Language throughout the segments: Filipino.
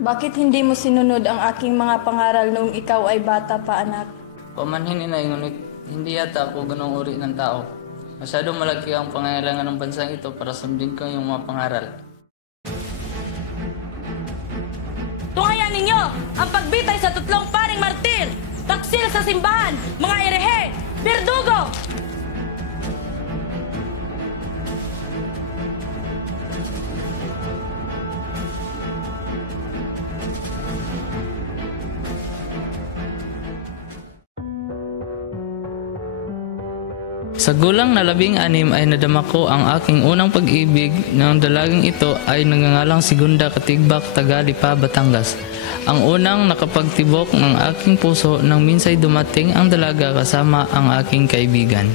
Bakit hindi mo sinunod ang aking mga pangaral noong ikaw ay bata pa, anak? Pamanhin inay, ngunit hindi yata ako ganong uri ng tao. Masyadong malaki ang pangailangan ng bansang ito para sundin ko yung mga pangaral. Tungayan ninyo ang pagbitay sa tutlong paring martir, taksil sa simbahan, mga erehe, berdugo! Sa gulang na 16 ay nadama ko ang aking unang pag-ibig ng dalagang ito ay nagngangalang Segunda Katigbak, taga Lipa, Batangas. Ang unang nakapagtibok ng aking puso nang minsay dumating ang dalaga kasama ang aking kaibigan.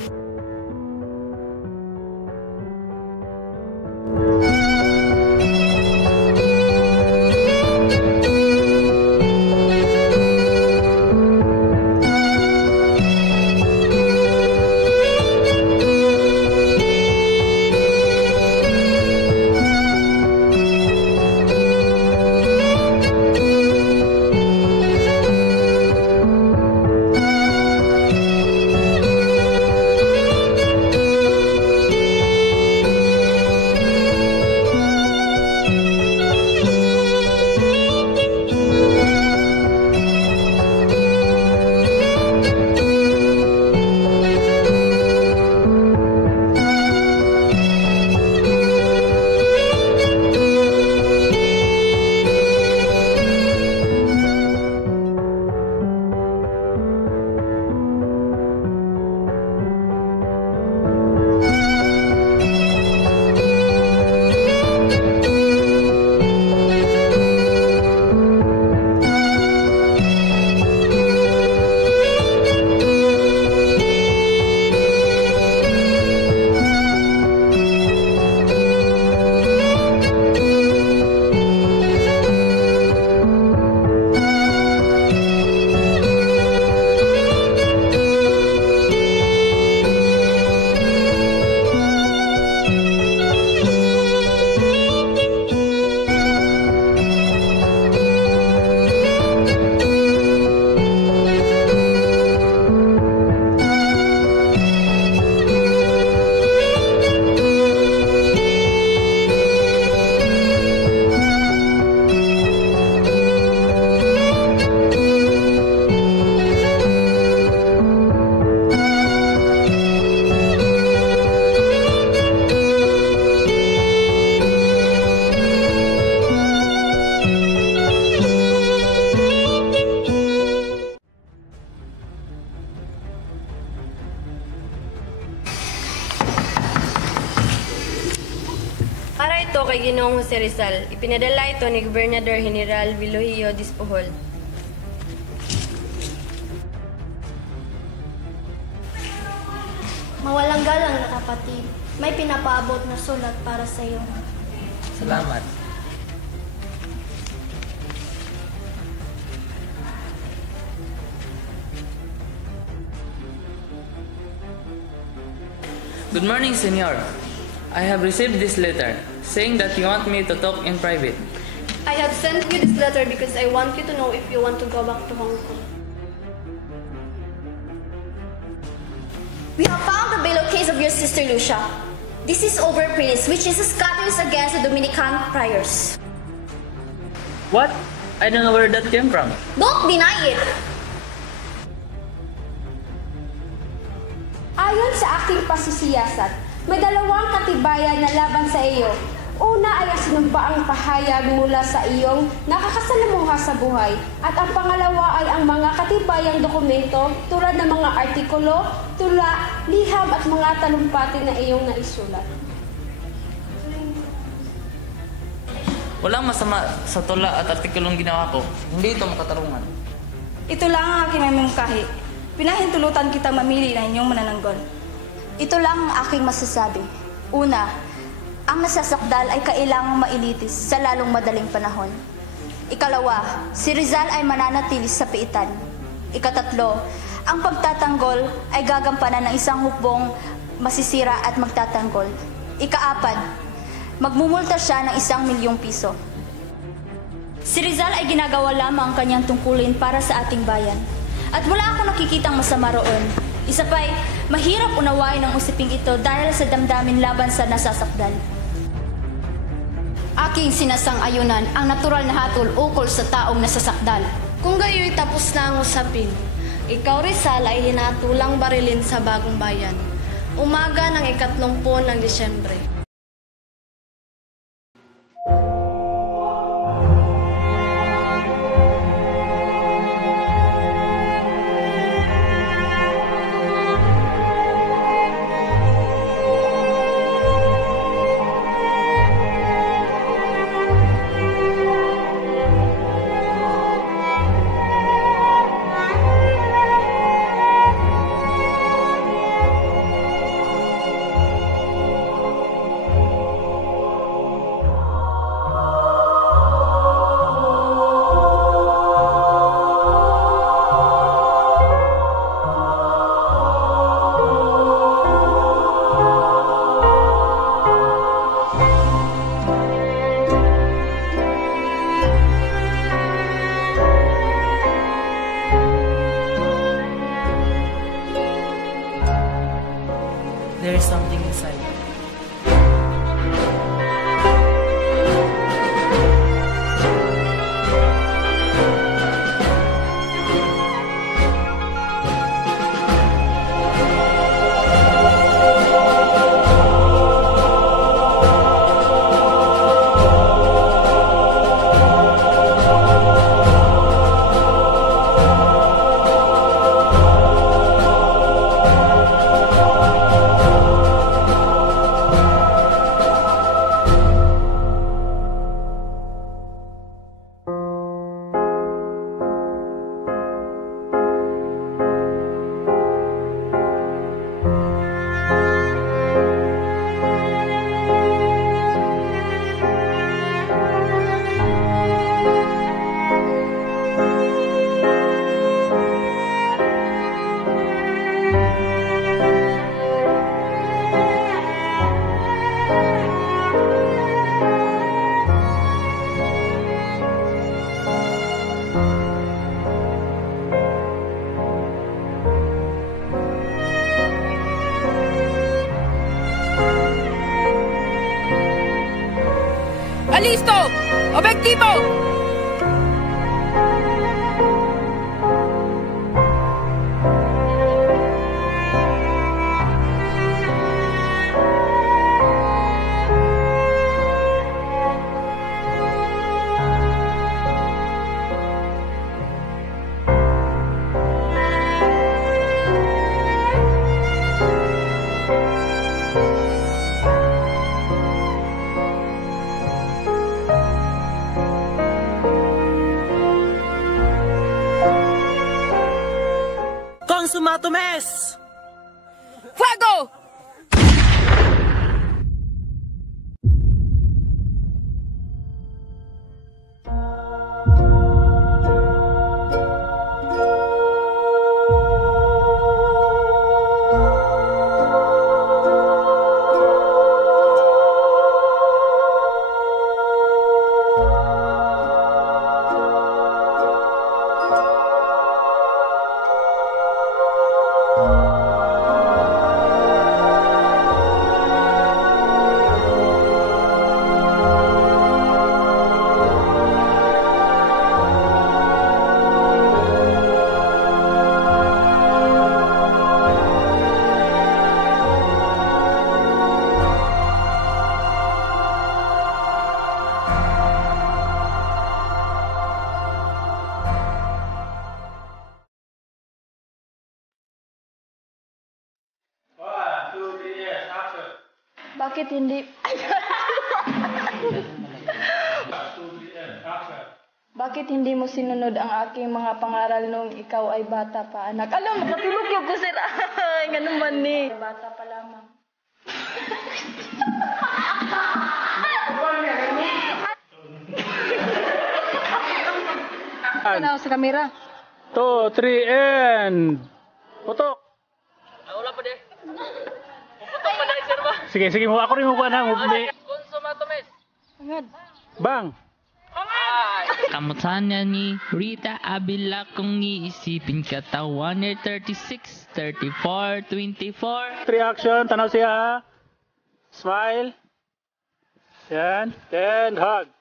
Para ito kay Ginoong Jose Rizal, ipinadala ito ni Gobernador General Vilohio Dispohol. Mawalang galang na kapatid, may pinapaabot na sulat para sa iyo. Salamat. Good morning, Senor. I have received this letter saying that you want me to talk in private. I have sent you this letter because I want you to know if you want to go back to Hong Kong. We have found the bailo case of your sister Lucia. This is overpraise, which is a scandalous against the Dominican friars. What? I don't know where that came from. Don't deny it! Ayon sa aking pasisiyasat, may dalawang katibayan na laban sa iyo. Una ay sinumpaang pahayag mula sa iyong nakakasalamuha sa buhay. At ang pangalawa ay ang mga katibayang dokumento tulad ng mga artikulo, tula, liham at mga talumpati na iyong naisulat. Walang masama sa tula at artikulong ginawa ko. Hindi ito makatarungan. Ito lang ang aking mamungkahi. Pinahintulutan kita mamili na inyong manananggol. Ito lang ang aking masasabi. Una, ang nasasakdal ay kailangang mailitis sa lalong madaling panahon. Ikalawa, si Rizal ay mananatili sa piitan. Ikatatlo, ang pagtatanggol ay gagampanan ng isang hukbong masisira at magtatanggol. Ikaapat, magmumulta siya ng 1 milyong piso. Si Rizal ay ginagawa lamang ang kanyang tungkulin para sa ating bayan. At wala akong nakikitang masama roon. Isa pa'y mahirap unawain ang usaping ito dahil sa damdamin laban sa nasasakdal. Aking sinasang-ayunan ang natural na hatol ukol sa taong nasasakdal. Kung gayo'y tapos na ang usapin, ikaw Rizal ay hinatulang barilin sa Bagong Bayan. Umaga ng 30 ng Disyembre. There is something inside. Alisto! Objektibo! Consumato mes! Fuego! Bakit hindi... Bakit hindi mo sinunod ang aking mga pangaral nung ikaw ay bata pa, anak? Alam, makatulog yung ko, sir. Ay, nga naman ni. Bata pa lamang. Ano sa kamera? 2, 3, and... Putok! Wala pa de. Puputok pa dahil, sir ba? Sige, sige mo. Ako rin mo ba na? Consumato mes. Angad. Bang! Ay! Kamutan niya ni Rita Abila kung iisipin katawan niya 36, 34, 24. 3 action. Tanaw siya ha. Smile. Yan. And hug.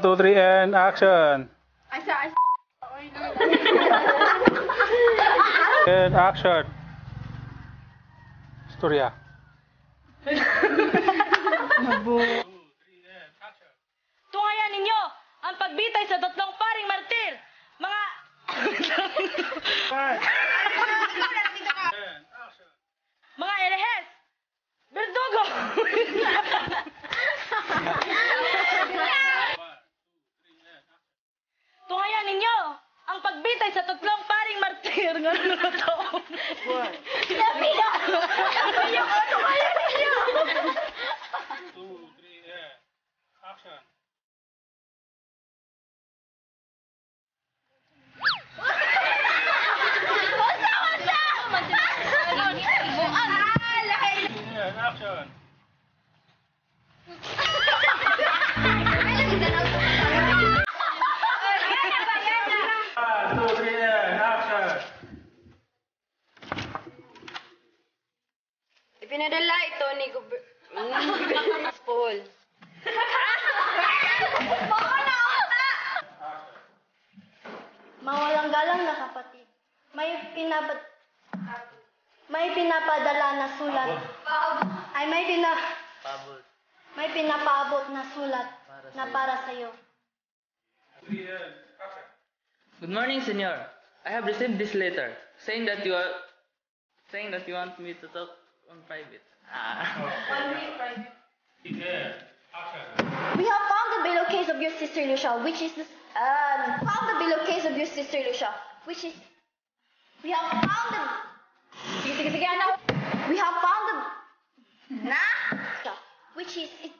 One, two, three, and action. And action. Storya. Tungayan ninyo ang pagbitay sa tatlong paring martir. Mga... Mga erehes. Berdugo. Tungayan ninyo ang pagbitay sa tatlong paring martir. Ganun na to. Tungayan ninyo. 2, 3, and action. And action. 1, 2, 3, and action. Ipinadala ito ni Paul. Mawalang galang na kapatid, may pinapadala na sulat, ay may pinapaabot na sulat na para sa iyo. 3, and action. Good morning, Senor. I have received this letter saying that you want me to talk on private. We have found the pillowcase of your sister Lucia, which is we have found the which is it.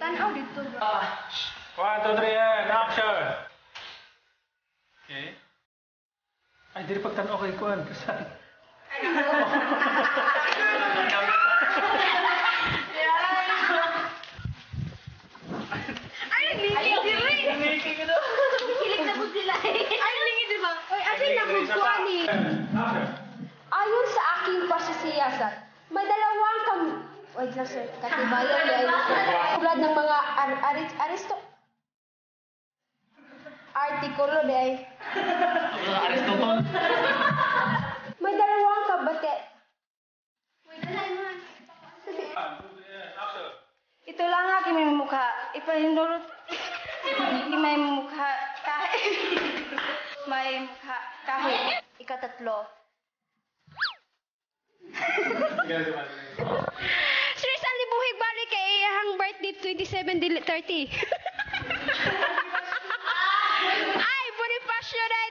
Tanaw dito. 1, 2, 3, and action. Okay. Ay, dili pagtanaw kay Kuan. Kasan? Ayon sa aking pasisiyasat, may dalawang katibayan tulad ng mga artikulo day. May dalawang kabate. Ito lang aking may mukha. Ipahindulot. May mukha kahit. May mukha kahit. Ikatatlo. Sir, saan libuhig balik kay iyahang birthday 27 30? Ay, Bonifacio na